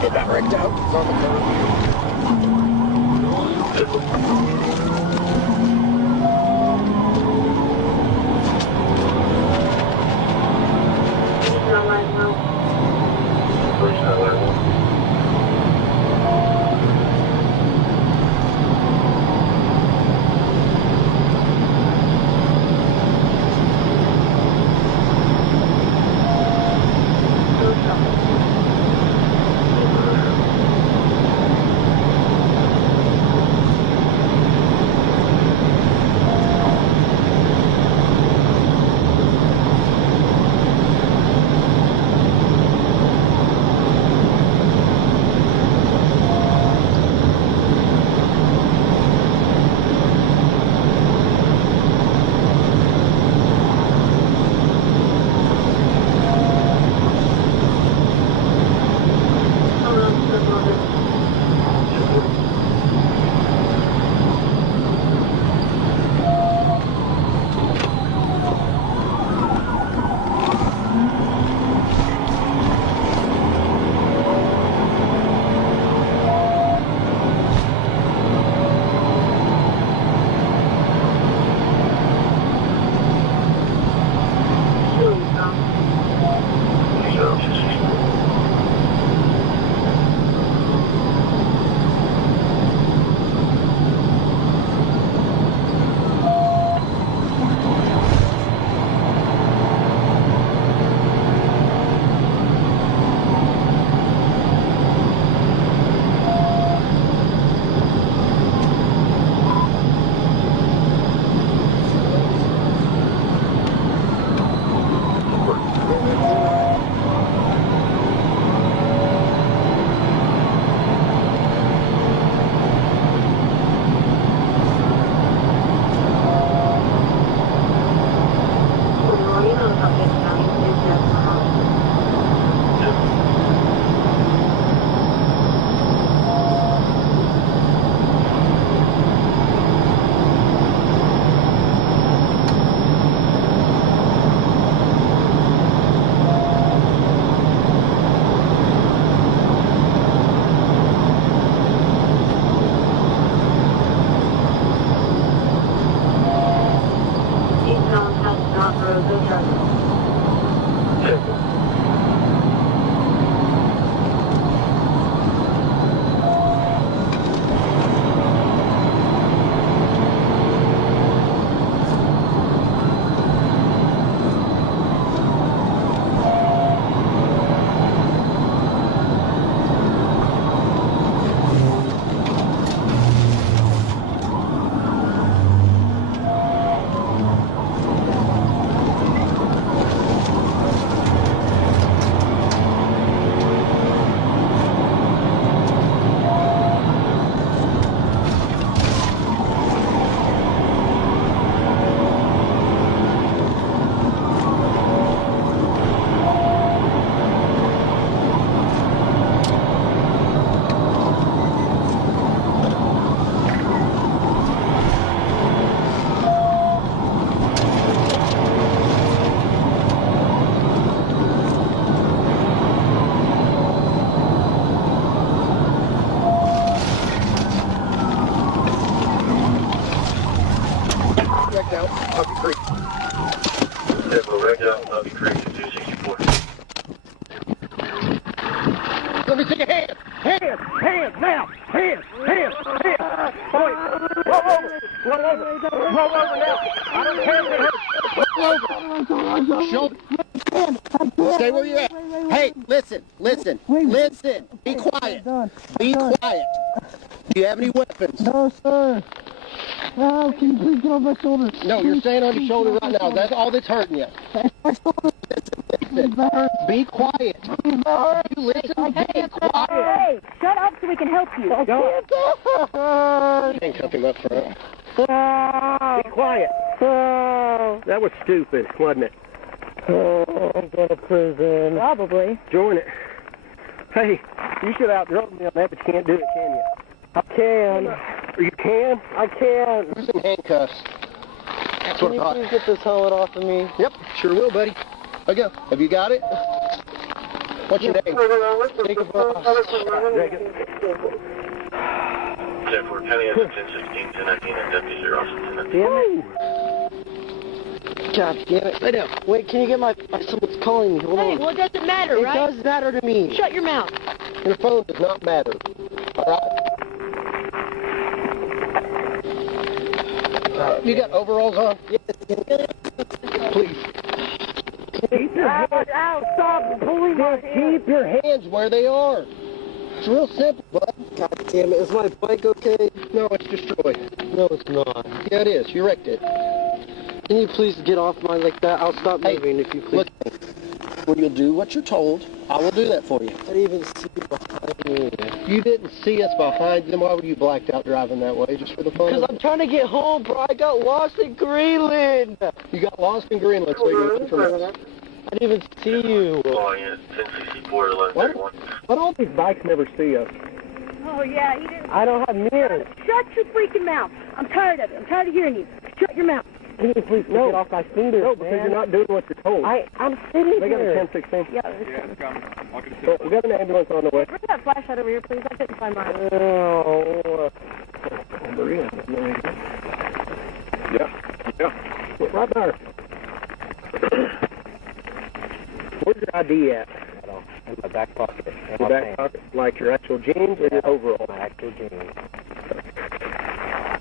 Get that rigged out. It's on the curve. Let me see your hands! Hands now! Hands! Boy, roll over now! I don't care if it hurts! Roll over! Shoulder! Stay where you at! Hey, listen! Be quiet! Be quiet! Do you have any weapons? No, sir. No, can you please get off my shoulder? No, you're staying on your shoulder right now. That's all that's hurting you. My shoulder. Listen. Be quiet. You listen. Be quiet. Hey, shut up so we can help you. Go. Handcuff him up front. Be quiet. That was stupid, wasn't it? I'm going to prison. Probably. Join it. Hey, you should out-drug me on that, but you can't do it, can you? I can. You can? I can. Who's in handcuffs? Can you please get this helmet off of me? Yep, sure will, buddy. Okay, have you got it? What's your name? Jacob Ross. Jacob. 10-4, Penny at 10-16, 10-19, and Deputy 0. Damn it. God damn it. Lay down. Wait, can you get my... Someone's calling me. Hold Hey, on. well, it doesn't matter, It right? does matter to me. Shut your mouth. Your phone does not matter. All right? You got overalls on? Yes. Please. Keep your hands. Ow, stop pulling my Just keep your hands where they are. It's real simple, bud. God damn it. Is my bike okay? No, it's destroyed. No, it's not. Yeah, it is. You wrecked it. Can you please get off mine like that? I'll stop moving if you please. Look, when you'll do what you're told, I will do that for you. I didn't even see you behind me. You didn't see us behind them. Why were you blacked out driving that way? Just for the fun Because of I'm it? trying to get home, bro. I got lost in Greenland. You got lost in Greenland, so you're looking for us. I didn't even see you. Calling in 10-64, 11-31. Why don't these bikes never see us? Oh, yeah, he didn't. I don't have mirrors. Shut your freaking mouth. I'm tired of it. I'm tired of hearing you. Shut your mouth. Can you please get off my fingers, No, because you're not doing what you're told. I'm sitting They got a here. 1016. Yeah, it's coming. Well, we got an ambulance on the way. Bring that flashlight over here, please. I couldn't find mine. Oh. Yeah. Right there. Where's your ID at? In my back pocket. Your back pocket? Like your actual jeans or your overall? My actual jeans.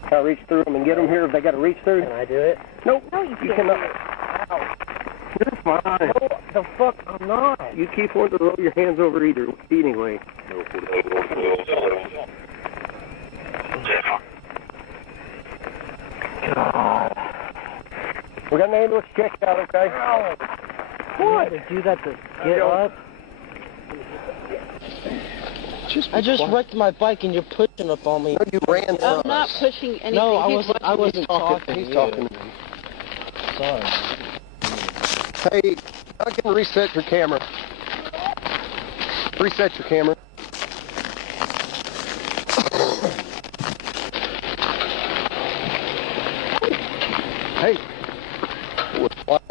Can I reach through them and get them here if they got to reach through? Can I do it? Nope. No, you You can't. cannot. You're fine. Oh, the fuck? I'm not. You keep wanting to roll your hands over either anyway. God. We got an ambulance checked out, okay? What? To do that to get up? I just wrecked my bike and you're pushing up on me. No, you ran from I'm not us. pushing anything. No, I He's wasn't talking. He's to talking. you. Sorry. Hey, I can reset your camera. Reset your camera. Hey. We're flying.